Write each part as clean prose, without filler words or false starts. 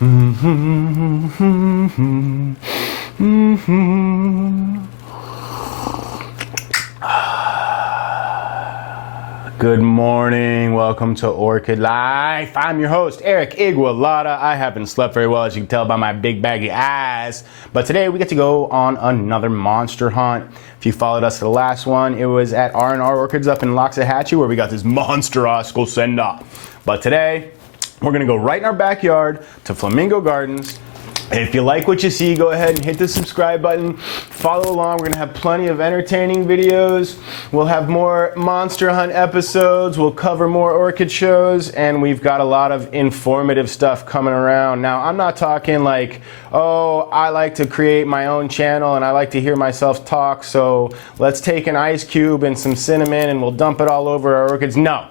Good morning, welcome to Orchid Life. I'm your host, Eric Igualada. I haven't slept very well, as you can tell by my big baggy eyes. But today we get to go on another monster hunt. If you followed us to the last one, it was at R&R Orchids up in Loxahatchee where we got this monster Oscar send-off. But today, we're gonna go right in our backyard to Flamingo Gardens. If you like what you see, go ahead and hit the subscribe button. Follow along. We're going to have plenty of entertaining videos. We'll have more Monster Hunt episodes. We'll cover more orchid shows. And we've got a lot of informative stuff coming around. Now, I'm not talking like, oh, I like to create my own channel and I like to hear myself talk. So let's take an ice cube and some cinnamon and we'll dump it all over our orchids. No.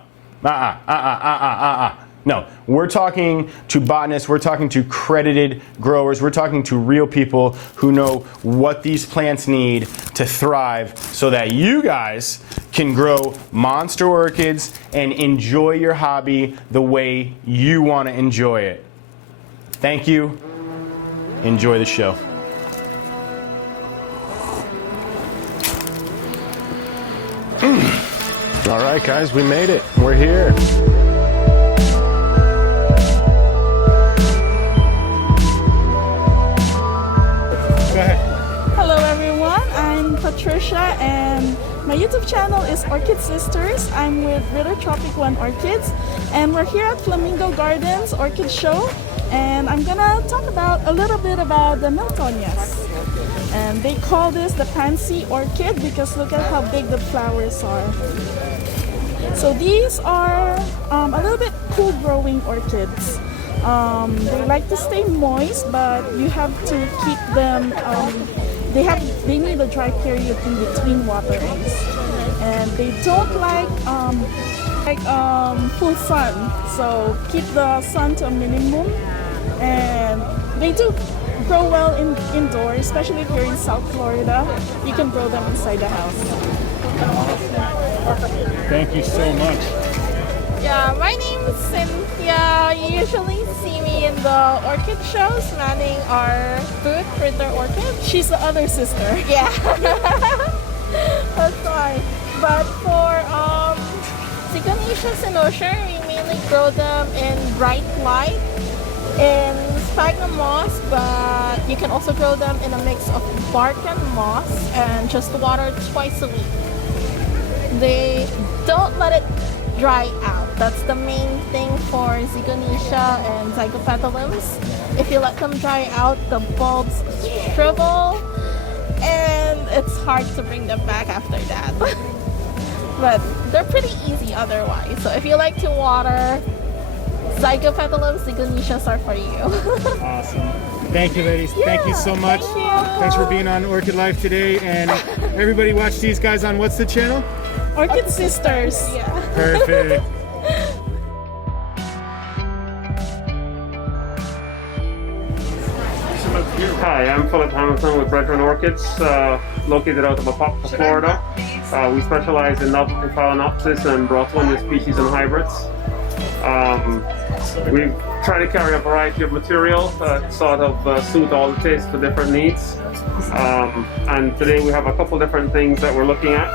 No, we're talking to botanists, we're talking to credited growers, we're talking to real people who know what these plants need to thrive so that you guys can grow monster orchids and enjoy your hobby the way you want to enjoy it. Thank you. Enjoy the show. All right, guys, we made it. We're here. Hello everyone, I'm Patricia and my YouTube channel is Orchid Sisters. I'm with Ritter Tropic 1 Orchids and we're here at Flamingo Gardens Orchid Show and I'm gonna talk about a little bit about the Miltonias. And they call this the pansy orchid because look at how big the flowers are. So these are a little bit cool growing orchids. They like to stay moist, but you have to keep them, they need a dry period in between waterings. And they don't like full sun, so keep the sun to a minimum. And they do grow well indoors, especially if you're in South Florida. You can grow them inside the house. Thank you so much. Yeah, my name is Cynthia. You usually see me in the orchid shows manning our booth, Ritter Orchid. She's the other sister. Yeah. That's why. But for Zigonicia cynosure, we mainly grow them in bright light, in sphagnum moss, but you can also grow them in a mix of bark and moss and just water twice a week. They don't let it dry out. That's the main thing for Zigonicia and Zygopetalums. If you let them dry out, the bulbs shrivel and it's hard to bring them back after that. But they're pretty easy otherwise. So if you like to water, Zygopetalums, Zigonicias are for you. Awesome. Thank you, ladies. Yeah, thank you so much. Thank you. Thanks for being on Orchid Life today. And everybody watch these guys on what's the channel? Orchid Sisters. Yeah. Perfect. Hi, I'm Philip Hamilton with Brethren Orchids, located out of Apopka, Florida. We specialize in Novelty Phalaenopsis and Brothonia species and hybrids. We try to carry a variety of material that sort of suit all the tastes for different needs. And today we have a couple different things that we're looking at.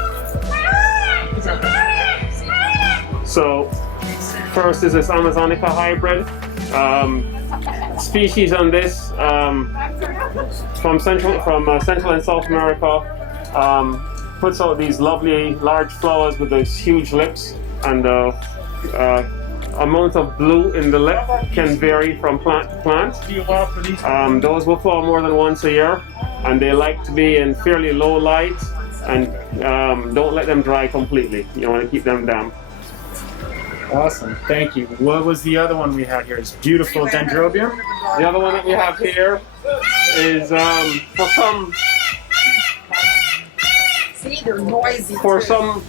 So first is this Amazonica hybrid. Species on this from Central and South America, puts out these lovely large flowers with those huge lips, and amount of blue in the lip can vary from plant to plant. Those will flower more than once a year, and they like to be in fairly low light, and don't let them dry completely. You want to keep them damp. Awesome. Thank you. What was the other one we had here? It's beautiful dendrobium. The other one that we have here is for some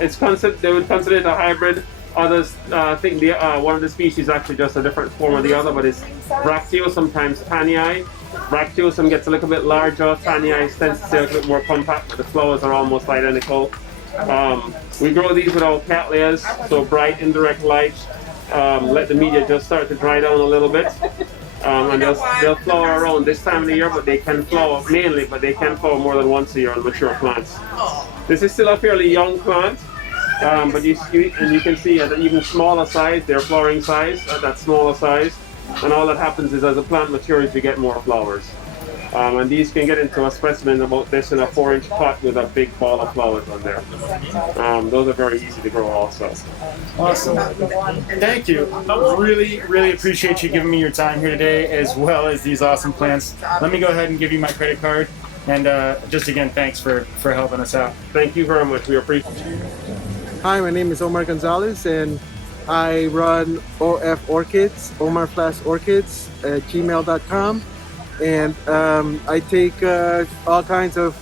it's considered, they would consider it a hybrid. Others think one of the species is actually just a different form of the other, but it's Bracteo, sometimes Tanii. Bracteosum gets a little bit larger, Tanii tends to stay a little bit more compact, but the flowers are almost identical. We grow these without cattleyas, so bright indirect light let the media just start to dry down a little bit. And they'll flower around this time of the year, but they can flower mainly, but they can flower more than once a year on mature plants. This is still a fairly young plant, but you can see at an even smaller size, their flowering size, at that smaller size. And all that happens is as the plant matures, you get more flowers. And these can get into a specimen about this in a 4-inch pot with a big ball of flowers on there. Those are very easy to grow also. Awesome. Thank you. I really, really appreciate you giving me your time here today, as well as these awesome plants. Let me go ahead and give you my credit card. And just again, thanks for helping us out. Thank you very much. We appreciate it. Hi, my name is Omar Gonzalez, and I run OF Orchids, Omar Flash Orchids at gmail.com. And I take all kinds of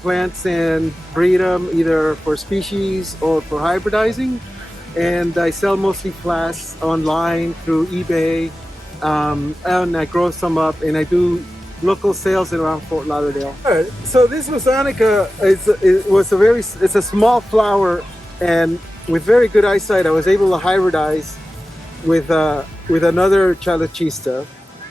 plants and breed them either for species or for hybridizing. And I sell mostly flasks online through eBay. And I grow some up, and I do local sales around Fort Lauderdale. So this Botanica it's a small flower, and with very good eyesight, I was able to hybridize with another Chalachista,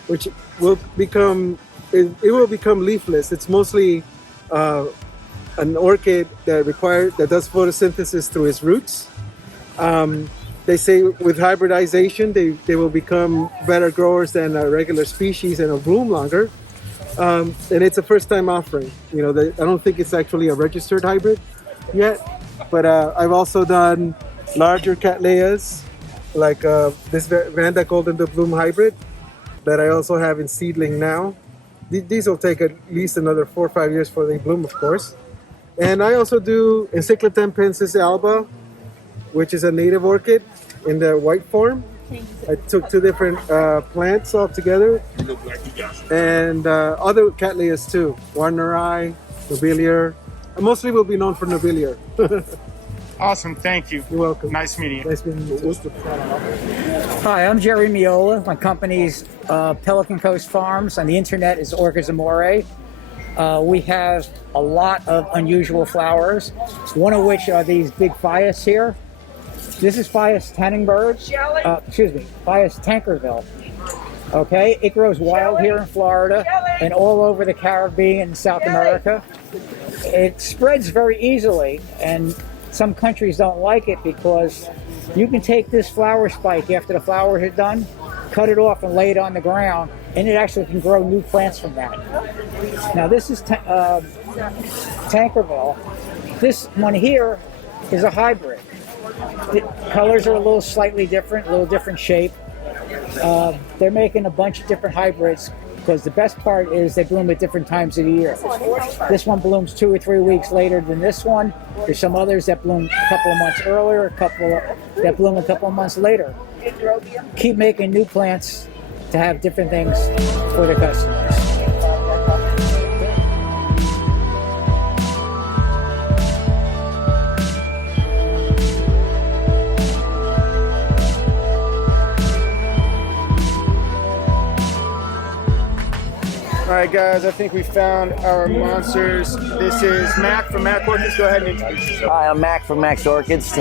which will become leafless. It's mostly an orchid that does photosynthesis through its roots. They say with hybridization, they will become better growers than a regular species and will bloom longer. And it's a first-time offering. You know, I don't think it's actually a registered hybrid yet. But I've also done larger Cattleyas, like this Vanda Golden to Bloom hybrid that I also have in seedling now. These will take at least another 4 or 5 years before they bloom, of course. And I also do Encyclotempensis alba, which is a native orchid in the white form. I took 2 different plants all together, and other Cattleyas too, Warneri, Nobiliar. I mostly will be known for Nobiliar. Awesome, thank you. You're welcome. Nice meeting you. Nice meeting you. Hi, I'm Jerry Miola. My company's Pelican Coast Farms. On the internet is Orchids Amore. We have a lot of unusual flowers, one of which are these big Phaeus here. This is Phaeus Tannenberg. Phaeus Tankerville. Okay, it grows wild here in Florida and all over the Caribbean and South America. It spreads very easily, and some countries don't like it because you can take this flower spike after the flowers are done, cut it off and lay it on the ground, and it actually can grow new plants from that. Now this is Tankerville. This one here is a hybrid. The colors are a little slightly different, a little different shape. They're making a bunch of different hybrids because the best part is they bloom at different times of the year. This one blooms 2 or 3 weeks later than this one. There's some others that bloom a couple of months earlier, that bloom a couple of months later. Keep making new plants to have different things for the customers. All right, guys, I think we found our monsters. This is Mac from Mac Orchids. Go ahead and introduce yourself. Hi, I'm Mac from Max Orchids.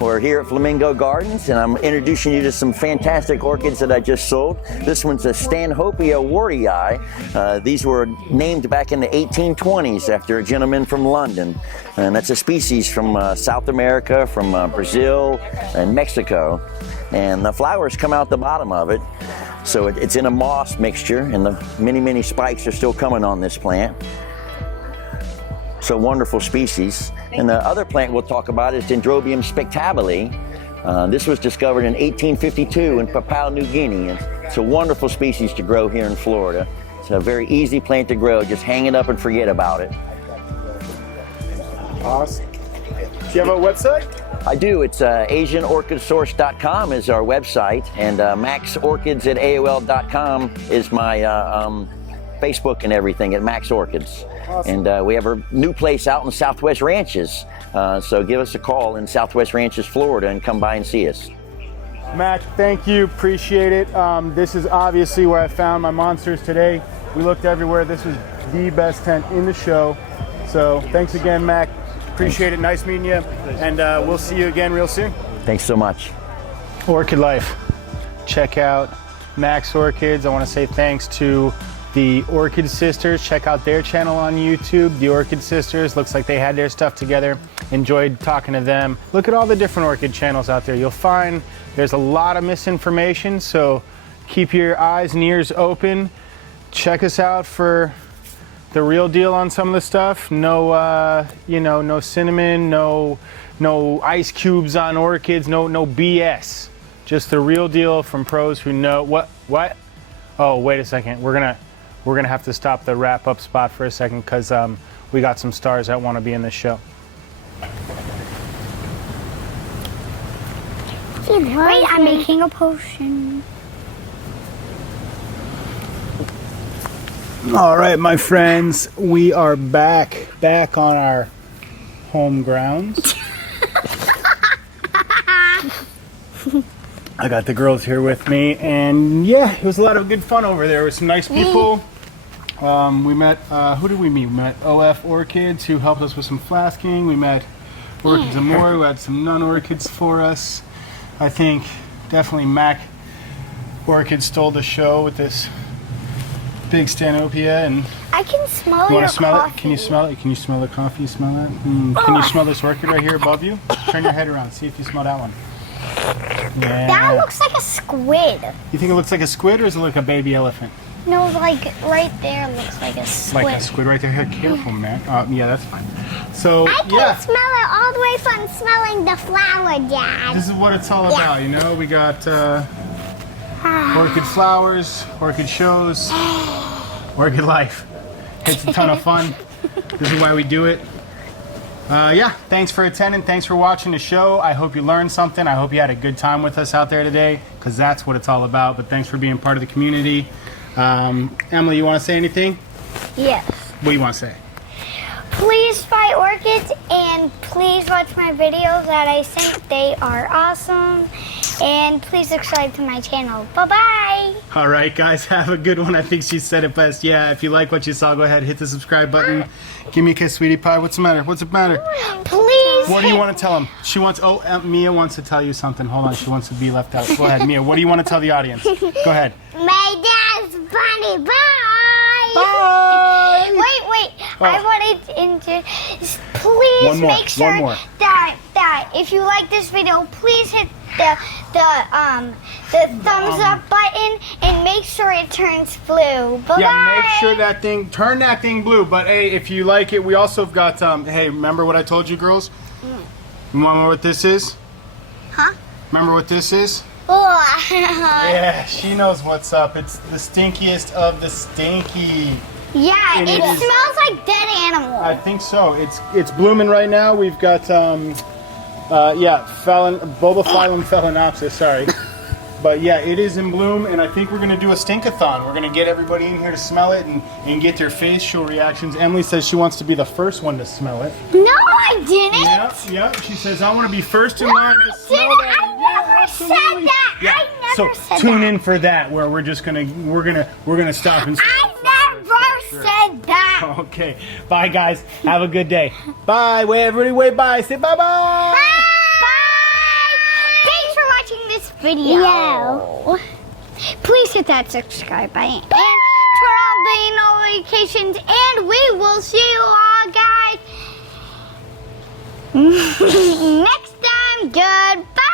We're here at Flamingo Gardens, and I'm introducing you to some fantastic orchids that I just sold. This one's a Stanhopea wartii. These were named back in the 1820s after a gentleman from London. And that's a species from South America, from Brazil and Mexico. And the flowers come out the bottom of it. So it's in a moss mixture, and the many spikes are still coming on this plant. So wonderful species. And the other plant we'll talk about is Dendrobium spectabile. This was discovered in 1852 in Papua New Guinea. And it's a wonderful species to grow here in Florida. It's a very easy plant to grow. Just hang it up and forget about it. Awesome. Do you have a website? I do. It's AsianOrchidSource.com is our website, and MaxOrchids@AOL.com is my Facebook and everything at Max Orchids. Awesome. And we have a new place out in Southwest Ranches, so give us a call in Southwest Ranches, Florida, and come by and see us. Mac, thank you. Appreciate it. This is obviously where I found my monsters today. We looked everywhere. This was the best tent in the show. So thanks again, Mac. Appreciate it. Nice meeting you. And we'll see you again real soon. Thanks so much. Orchid life. check out Max Orchids. I want to say thanks to the Orchid Sisters. Check out their channel on YouTube, the Orchid Sisters. Looks like they had their stuff together. Enjoyed talking to them. Look at all the different orchid channels out there. You'll find there's a lot of misinformation, so keep your eyes and ears open. Check us out for the real deal on some of the stuff. No, no cinnamon, no ice cubes on orchids, no BS. Just the real deal from pros who know what. Oh, wait a second. We're gonna have to stop the wrap up spot for a second because we got some stars that want to be in this show. Wait, I'm making a potion. All right, my friends, we are back on our home grounds. I got the girls here with me, and yeah, it was a lot of good fun over there with some nice people. We met, who did we meet? We met OF Orchids, who helped us with some flasking. We met Orchids Amore, who had some non-orchids for us. I think definitely Mac Orchid stole the show with this big Stanopia. And I can smell you your want to smell coffee. it? Can you smell it? Can you smell the coffee? Smell that? Can you smell this orchid right here above you? Turn your head around. See if you smell that one. Yeah. That looks like a squid. You think it looks like a squid, or does it look like a baby elephant? No, like right there looks like a squid. Like a squid right there. Here, careful, man. Yeah, that's fine. So I can smell it all the way from smelling the flower, Dad. This is what it's all about, you know. We got orchid flowers, orchid shows, orchid life. It's a ton of fun. This is why we do it. Yeah, thanks for attending. Thanks for watching the show. I hope you learned something. I hope you had a good time with us out there today, because that's what it's all about. But thanks for being part of the community. Emily, you want to say anything? Yes. What do you want to say? Please buy orchids and please watch my videos that I sent. They are awesome. And please subscribe to my channel. Bye-bye. All right, guys, have a good one. I think she said it best. Yeah, if you like what you saw, go ahead, hit the subscribe button. Give me a kiss, sweetie pie. What's the matter? What's the matter? Please. What do you want to tell them? She wants, Mia wants to tell you something. Hold on, she wants to be left out. Go ahead, Mia. What do you want to tell the audience? Go ahead. My dad's bunny. Bye. Bye. Wait. Oh. I wanted to please make sure that if you like this video, please hit the thumbs up button and make sure it turns blue. Bye. Yeah, make sure turn that thing blue. But hey, if you like it, we also have got hey, remember what I told you, girls? Remember what this is? Huh? Remember what this is? Oh. Yeah, she knows what's up. It's the stinkiest of the stinky. Yeah, And it it is- smells like dead animal. I think so. It's blooming right now. We've got Bulbophyllum phalaenopsis, sorry. But yeah, it is in bloom, and I think we're gonna do a stinkathon. We're gonna get everybody in here to smell it and get their facial reactions. Emily says she wants to be the first one to smell it. No, I didn't. Yep. She says I want to be first in line to smell that. I never said that. Yeah. I never said tune that. in for that, where we're gonna stop and. I never said that. Okay. Bye, guys. Have a good day. Bye. Everybody wave bye. Say bye-bye. Bye. Thanks for watching this video. Please hit that subscribe button and turn on the notifications, and we will see you all guys next time. Goodbye.